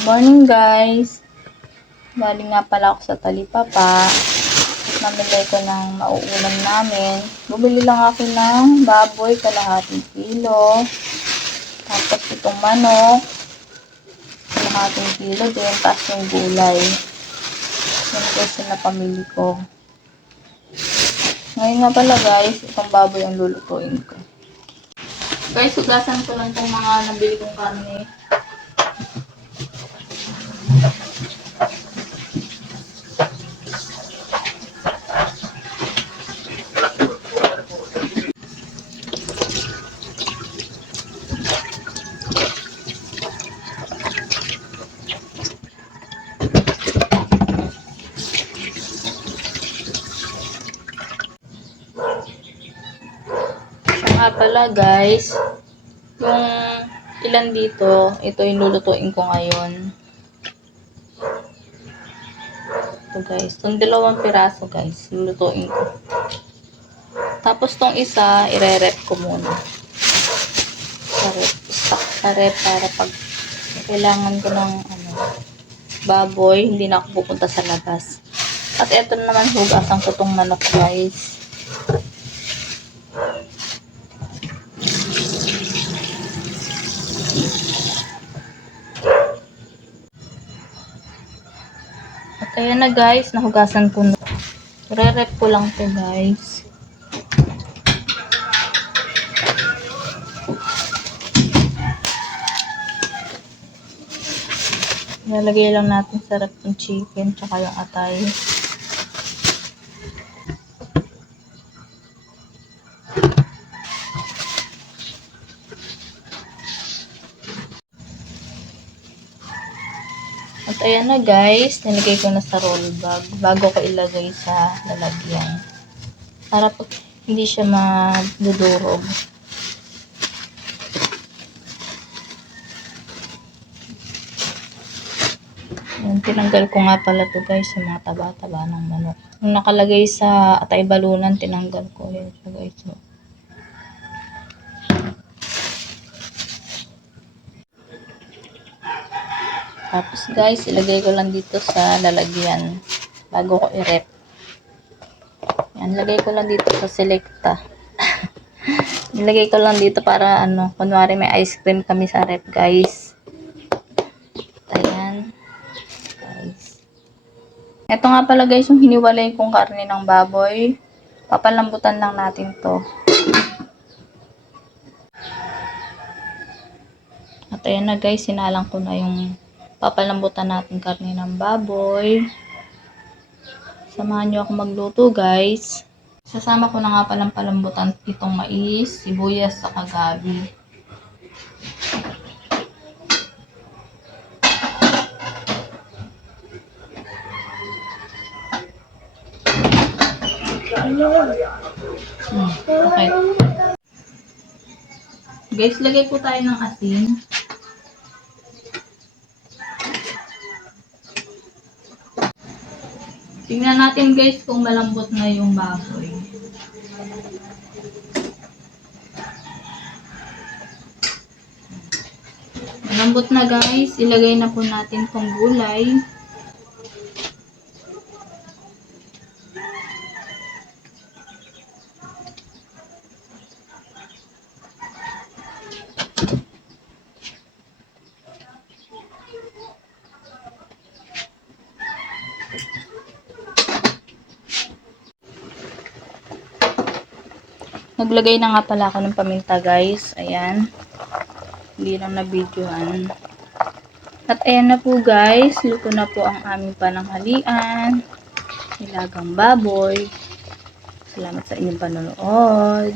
Good morning guys! Galing nga pala ako sa Talipapa. Namigay ko ng mauulam namin. Bumili lang ako ng baboy, kalahating kilo. Tapos itong manok, kalahating kilo din. Tapos yung gulay. Yan guys yung napamili ko. Ngayon nga pala guys, itong baboy ang lulutuin ko. Guys, hugasan ko lang itong mga nabili kong karne. Nga pala guys, yung ilan dito, ito yung lulutuin ko ngayon. Ito guys, itong dalawang piraso guys, lulutuin ko. Tapos tong isa, ire-rep ko muna. Sa rep, stock sa rep para pag kailangan ko ng ano, baboy, hindi na ako pupunta sa labas. At ito naman hugasan ko tong manok guys. Ayan na guys, nahugasan ko na. Re-rep ko lang to guys. Nalagay lang natin sa rep yung chicken tsaka yung atay. At ayan na guys, nilagay ko na sa roll bag bago ko ilagay sa lalagyan. Para po hindi siya madudurog. Yan, tinanggal ko nga pala to guys, yung mga taba-taba ng manok. Nung nakalagay sa atay balunan, tinanggal ko. Yan siya guys. oh. Tapos guys, ilagay ko lang dito sa lalagyan bago ko i-rep. Yan, lagay ko lang dito sa selecta. Nilagay ko lang dito para ano, kunwari may ice cream kami sa rep guys. Ayan. Guys. Ito nga pala guys yung hiniwalay kong karne ng baboy. Papalambutan lang natin to. At ayan na guys, sinalang ko na yung papalambutan natin karne ng baboy. Samahan nyo ako magluto guys. Sasama ko na nga palang palambutan itong mais, sibuyas, sa gabi. Hmm, okay. Guys, lagay po tayo ng asin. Tingnan natin guys kung malambot na yung baboy. Malambot na guys, ilagay na po natin tong gulay. Naglagay na nga pala ako ng paminta guys. Ayan. Hindi lang na videohan. At ayan na po guys. Luto na po ang aming pananghalian. Nilagang baboy. Salamat sa inyong panonood.